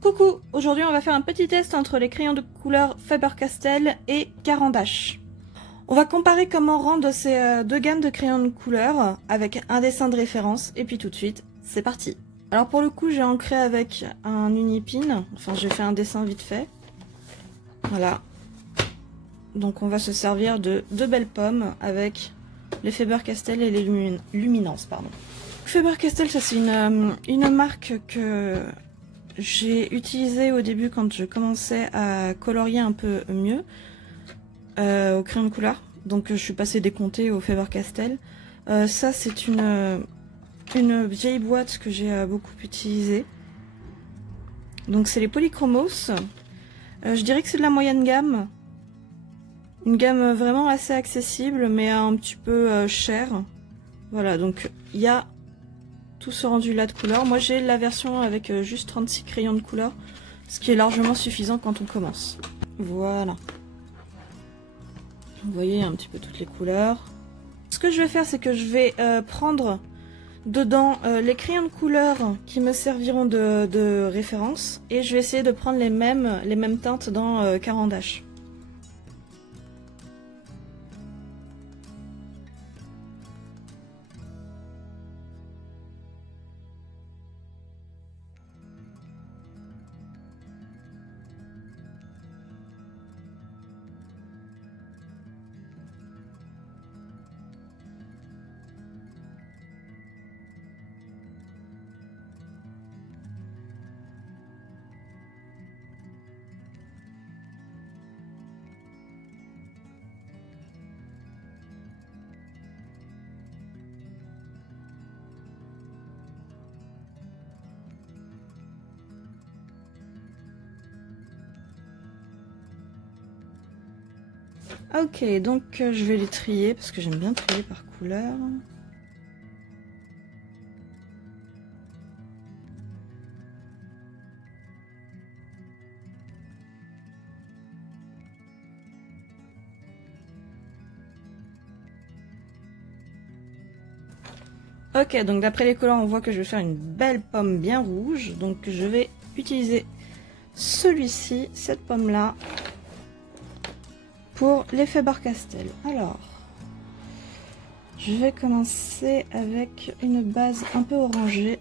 Coucou, aujourd'hui on va faire un petit test entre les crayons de couleur Faber-Castell et Caran d'Ache. On va comparer comment rendre ces deux gammes de crayons de couleur avec un dessin de référence et puis tout de suite, c'est parti. Alors pour le coup j'ai ancré avec un unipin, enfin j'ai fait un dessin vite fait. Voilà. Donc on va se servir de deux belles pommes avec les Faber-Castell et les Luminance, pardon. Faber-Castell, ça c'est une marque que j'ai utilisée au début quand je commençais à colorier un peu mieux au crayon de couleur. Donc je suis passée des comtés au Faber-Castell. Ça c'est une vieille boîte que j'ai beaucoup utilisée. Donc c'est les Polychromos. Je dirais que c'est de la moyenne gamme. Une gamme vraiment assez accessible mais un petit peu chère. Voilà, donc il y a tout ce rendu là de couleur. Moi j'ai la version avec juste 36 crayons de couleur, ce qui est largement suffisant quand on commence. Voilà. Vous voyez un petit peu toutes les couleurs. Ce que je vais faire, c'est que je vais prendre dedans les crayons de couleur qui me serviront de référence et je vais essayer de prendre les mêmes teintes dans Caran d'Ache. Ok, donc je vais les trier parce que j'aime bien trier par couleur. Ok, donc d'après les couleurs, on voit que je vais faire une belle pomme bien rouge. Donc je vais utiliser celui-ci, cette pomme-là, pour les Faber-Castell. Alors, je vais commencer avec une base un peu orangée.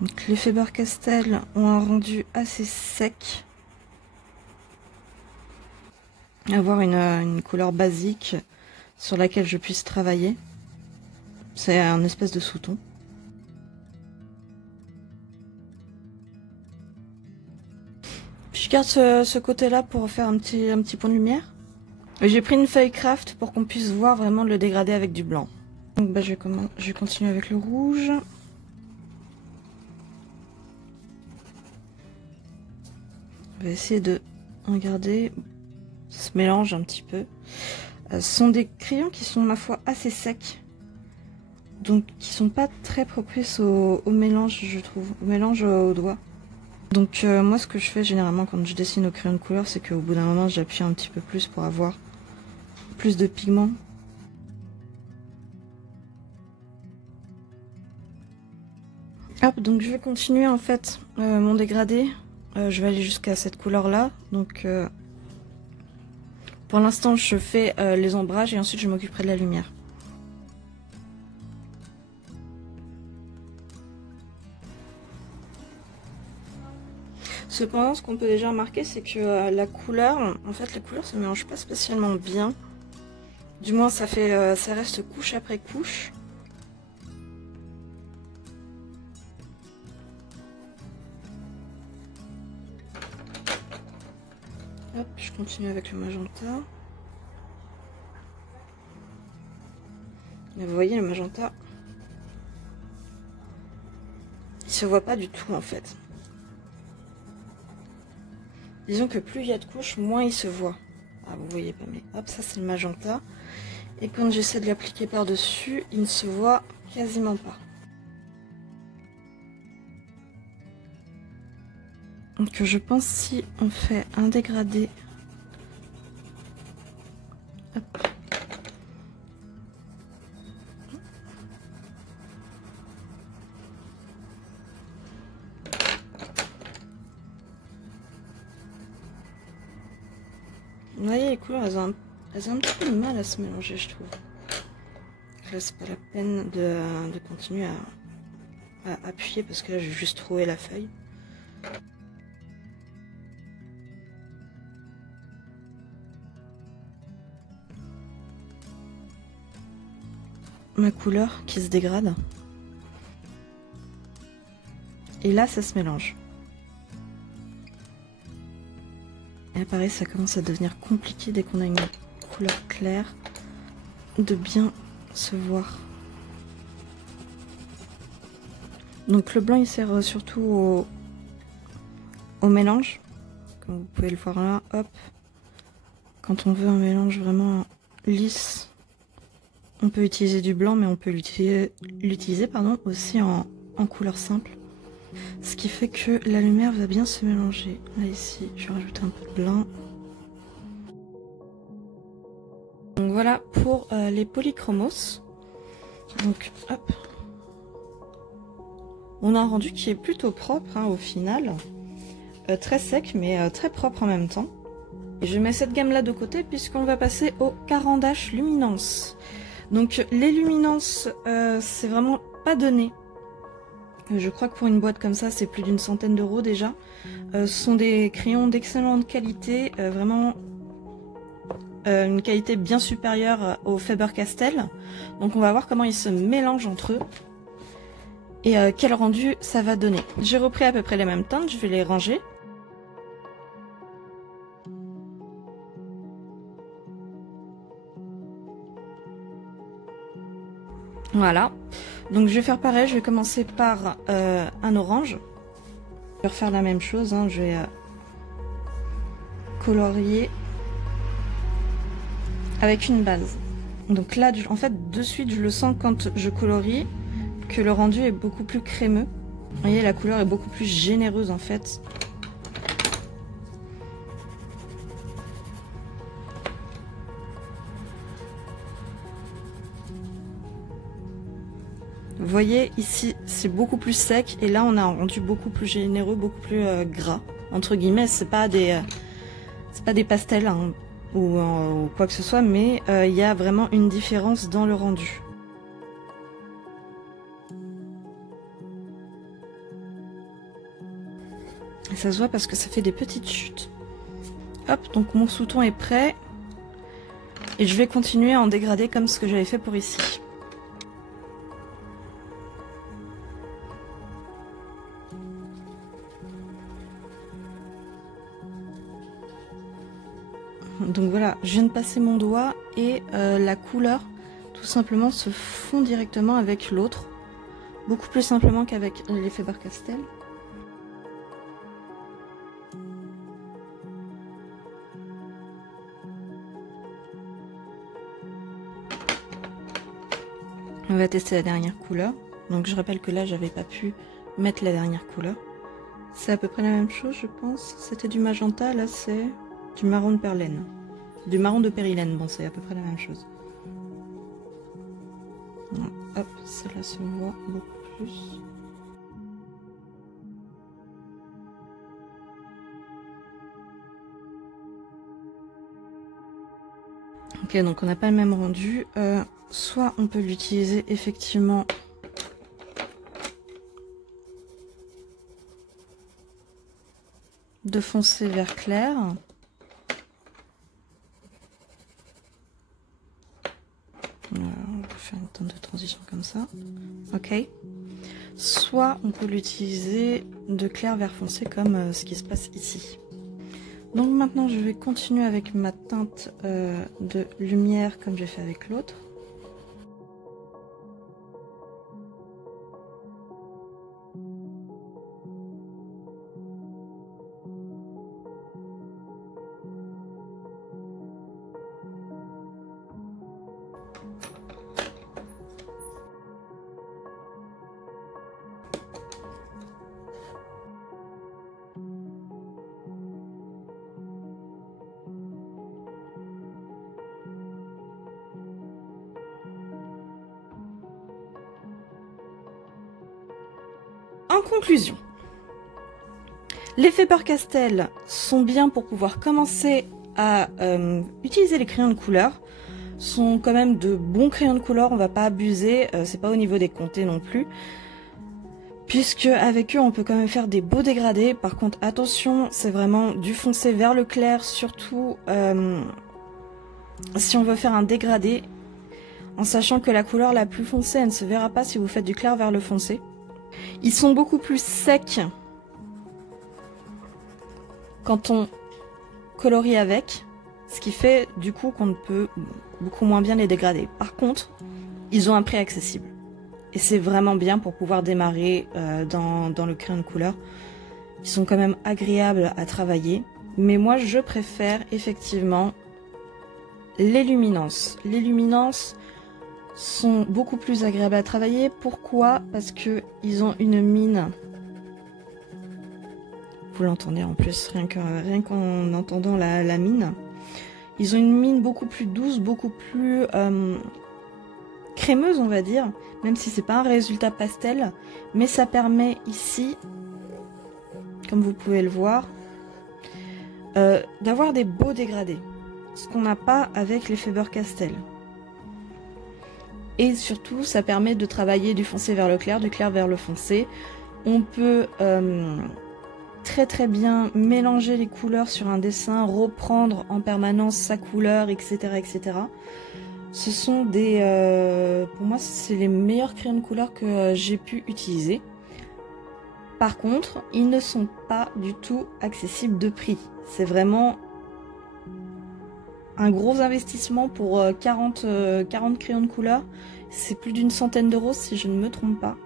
Donc les Faber-Castell ont un rendu assez sec. Avoir une couleur basique sur laquelle je puisse travailler. C'est un espèce de sous-ton. Je garde ce côté-là pour faire un petit point de lumière. J'ai pris une feuille craft pour qu'on puisse voir vraiment le dégradé avec du blanc. Donc bah, je vais continuer avec le rouge. On va essayer de regarder. Ça se mélange un petit peu. Ce sont des crayons qui sont, ma foi, assez secs. Donc qui sont pas très propices au mélange, je trouve. Au mélange au doigt. Donc moi ce que je fais généralement quand je dessine au crayon de couleur, c'est qu'au bout d'un moment j'appuie un petit peu plus pour avoir plus de pigments. Hop, donc je vais continuer en fait mon dégradé. Je vais aller jusqu'à cette couleur là. Donc pour l'instant je fais les ombrages et ensuite je m'occuperai de la lumière. Cependant, ce qu'on peut déjà remarquer, c'est que la couleur, en fait, les couleurs se mélangent pas spécialement bien. Du moins, ça reste couche après couche. Hop, je continue avec le magenta. Et vous voyez, le magenta, il se voit pas du tout en fait. Disons que plus il y a de couches, moins il se voit. Ah, vous voyez pas, mais hop, ça c'est le magenta. Et quand j'essaie de l'appliquer par-dessus, il ne se voit quasiment pas. Donc je pense si on fait un dégradé, hop, Vous voyez, les couleurs, elles ont un petit peu de mal à se mélanger, je trouve. Là, c'est pas la peine de continuer à appuyer parce que là, j'ai juste trouvé la feuille. Ma couleur qui se dégrade. Et là, ça se mélange. Et pareil, ça commence à devenir compliqué dès qu'on a une couleur claire de bien se voir. Donc le blanc, il sert surtout au mélange. Comme vous pouvez le voir là, hop. Quand on veut un mélange vraiment lisse, on peut utiliser du blanc, mais on peut l'utiliser aussi en couleur simple. Ce qui fait que la lumière va bien se mélanger. Là ici, je vais rajouter un peu de blanc. Donc voilà pour les polychromos. Donc hop. On a un rendu qui est plutôt propre hein, au final. Très sec mais très propre en même temps. Et je mets cette gamme là de côté puisqu'on va passer au Caran d'Ache Luminance. Donc les luminances, c'est vraiment pas donné. Je crois que pour une boîte comme ça, c'est plus d'une centaine d'euros déjà. Ce sont des crayons d'excellente qualité, vraiment une qualité bien supérieure au Faber-Castell. Donc on va voir comment ils se mélangent entre eux et quel rendu ça va donner. J'ai repris à peu près les mêmes teintes, je vais les ranger. Voilà, donc je vais faire pareil, je vais commencer par un orange. Je vais refaire la même chose, hein. Je vais colorier avec une base. Donc là, en fait, de suite, je le sens quand je colorie que le rendu est beaucoup plus crémeux. Vous voyez, la couleur est beaucoup plus généreuse en fait. Vous voyez ici c'est beaucoup plus sec et là on a un rendu beaucoup plus généreux, beaucoup plus gras entre guillemets. C'est pas des pastels hein, ou quoi que ce soit, mais il y a vraiment une différence dans le rendu. Et ça se voit parce que ça fait des petites chutes. Hop, donc mon sous-ton est prêt et je vais continuer à en dégrader comme ce que j'avais fait pour ici. Donc voilà, je viens de passer mon doigt et la couleur tout simplement se fond directement avec l'autre. Beaucoup plus simplement qu'avec les Faber-Castell. On va tester la dernière couleur. Donc je rappelle que là j'avais pas pu mettre la dernière couleur. C'est à peu près la même chose je pense. C'était du magenta, là c'est du marron de perlaine. Du marron de périlène, bon c'est à peu près la même chose. Donc, hop, celle-là se voit beaucoup plus. Ok, donc on n'a pas le même rendu. Soit on peut l'utiliser effectivement de foncé vers clair. Voilà, on va faire une teinte de transition comme ça. Ok. Soit on peut l'utiliser de clair vers foncé comme ce qui se passe ici. Donc maintenant je vais continuer avec ma teinte de lumière comme j'ai fait avec l'autre. En conclusion, les Faber-Castell sont bien pour pouvoir commencer à utiliser les crayons de couleur. Sont quand même de bons crayons de couleur, on va pas abuser, c'est pas au niveau des comtés non plus. Puisque avec eux on peut quand même faire des beaux dégradés. Par contre attention, c'est vraiment du foncé vers le clair, surtout si on veut faire un dégradé, en sachant que la couleur la plus foncée elle ne se verra pas si vous faites du clair vers le foncé. Ils sont beaucoup plus secs quand on colorie avec, ce qui fait du coup qu'on peut beaucoup moins bien les dégrader. Par contre, ils ont un prix accessible. Et c'est vraiment bien pour pouvoir démarrer dans le crayon de couleur. Ils sont quand même agréables à travailler. Mais moi, je préfère effectivement les luminances. Les luminances sont beaucoup plus agréables à travailler. Pourquoi? Parce que ils ont une mine. Vous l'entendez en plus, rien qu'en entendant la mine. Ils ont une mine beaucoup plus douce, beaucoup plus crémeuse, on va dire, même si c'est pas un résultat pastel, mais ça permet ici, comme vous pouvez le voir, d'avoir des beaux dégradés, ce qu'on n'a pas avec les Faber-Castell. Et surtout, ça permet de travailler du foncé vers le clair, du clair vers le foncé. On peut très bien mélanger les couleurs sur un dessin, reprendre en permanence sa couleur, etc. etc. Ce sont des... pour moi, c'est les meilleurs crayons de couleur que j'ai pu utiliser. Par contre, ils ne sont pas du tout accessibles de prix. C'est vraiment un gros investissement pour 40 crayons de couleur. C'est plus d'une centaine d'euros si je ne me trompe pas.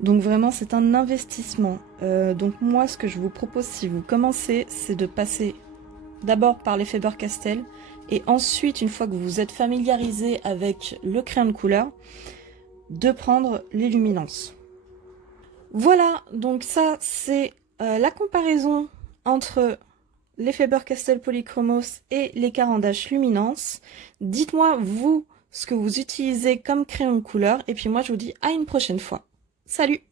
Donc vraiment c'est un investissement. Donc moi ce que je vous propose si vous commencez, c'est de passer d'abord par les Faber-Castell et ensuite une fois que vous êtes familiarisé avec le crayon de couleur, de prendre les luminances. Voilà, donc ça c'est la comparaison entre les Faber-Castell Polychromos et les Caran d'Ache Luminance. Dites-moi vous ce que vous utilisez comme crayon de couleur et puis moi je vous dis à une prochaine fois. Salut!